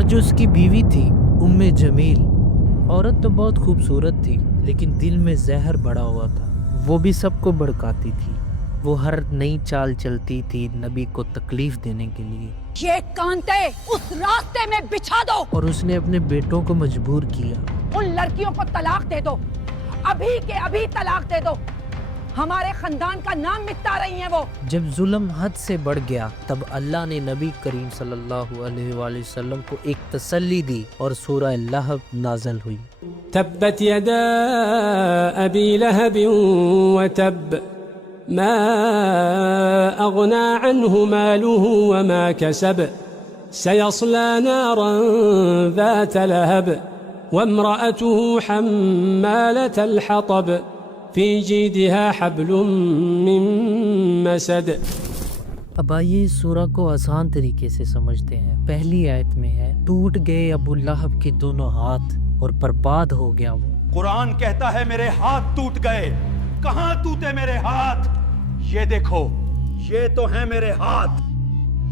اور جو اس کی بیوی تھی جمیل، عورت تو بہت خوبصورت تھی لیکن دل میں زہر بڑا ہوا تھا۔ وہ بھی سب کو بھڑکاتی تھی، وہ ہر نئی چال چلتی تھی نبی کو تکلیف دینے کے لیے۔ یہ کانٹے اس راستے میں بچھا دو، اور اس نے اپنے بیٹوں کو مجبور کیا۔ ان لڑکیوں کو طلاق دے دو، ابھی کے ابھی طلاق دے دو، ہمارے خاندان کا نام مٹا رہی ہیں وہ۔ جب ظلم حد سے بڑھ گیا تب اللہ نے نبی کریم صلی اللہ علیہ وآلہ وسلم کو ایک تسلی دی اور سورہ لہب نازل ہوئی۔ تبت يدا أبي لهب وتب ما أغنى عنه ماله وما كسب سيصلى نارا ذات لهب وامرأته حمالة الحطب في جيدها حبل من مسد۔ اب آئیے سورہ کو آسان طریقے سے سمجھتے ہیں۔ پہلی آیت میں ہے ٹوٹ گئے ابو لہب کے دونوں ہاتھ اور برباد ہو گیا وہ۔ قرآن کہتا ہے میرے ہاتھ ٹوٹ گئے۔ کہاں ٹوٹے میرے ہاتھ؟ یہ دیکھو، یہ تو ہیں میرے ہاتھ۔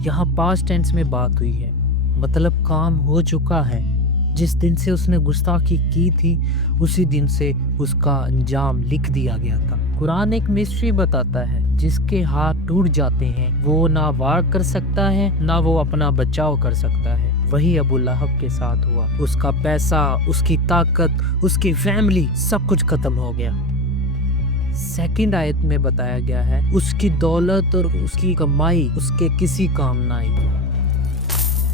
یہاں پاسٹ ٹینس میں بات ہوئی ہے، مطلب کام ہو چکا ہے۔ جس دن سے اس نے گستاخی کی تھی اسی دن سے اس کا انجام لکھ دیا گیا تھا۔ قرآن ایک مسٹری بتاتا ہے، جس کے ہاتھ ٹوٹ جاتے ہیں وہ نہ وار کر سکتا ہے نہ وہ اپنا بچاؤ کر سکتا ہے۔ وہی ابو لہب کے ساتھ ہوا۔ اس کا پیسہ، اس کی طاقت، اس کی فیملی، سب کچھ ختم ہو گیا۔ سیکنڈ آیت میں بتایا گیا ہے اس کی دولت اور اس کی کمائی اس کے کسی کام نہ آئی۔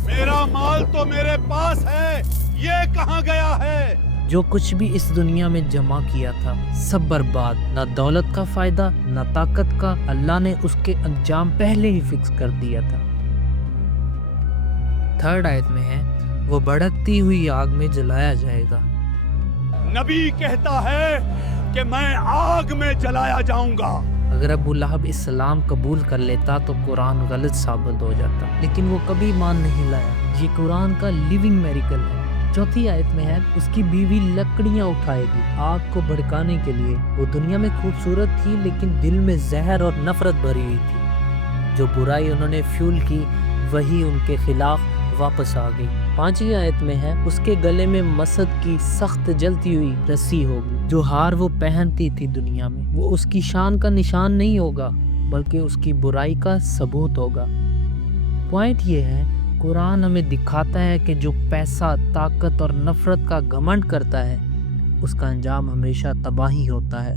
میرا مال تو میرے پاس ہے، یہ کہاں گیا ہے؟ جو کچھ بھی اس دنیا میں جمع کیا تھا سب برباد، نہ دولت کا فائدہ نہ طاقت کا۔ اللہ نے اس کے انجام پہلے ہی فکس کر دیا تھا۔ تھرڈ آیت میں ہے وہ بھڑکتی ہوئی آگ میں جلایا جائے گا۔ نبی کہتا ہے کہ میں آگ میں جلایا جاؤں گا۔ اگر ابو لہب اسلام قبول کر لیتا تو قرآن غلط ثابت ہو جاتا، لیکن وہ کبھی ایمان نہیں لایا۔ یہ قرآن کا لیونگ میریکل ہے۔ چوتھی آیت میں ہے اس کی بیوی لکڑیاں اٹھائے گی آگ کو بھڑکانے کے لیے۔ وہ دنیا میں خوبصورت تھی لیکن دل میں زہر اور نفرت بھری ہوئی تھی۔ جو برائی انہوں نے فیول کی وہی ان کے خلاف واپس آ گئی۔ پانچویں آیت میں ہے اس کے گلے میں مسد کی سخت جلتی ہوئی رسی ہوگی۔ جو ہار وہ پہنتی تھی دنیا میں وہ اس کی شان کا نشان نہیں ہوگا بلکہ اس کی برائی کا ثبوت ہوگا۔ پوائنٹ یہ ہے قرآن ہمیں دکھاتا ہے کہ جو پیسہ، طاقت اور نفرت کا گھمنڈ کرتا ہے اس کا انجام ہمیشہ تباہی ہوتا ہے۔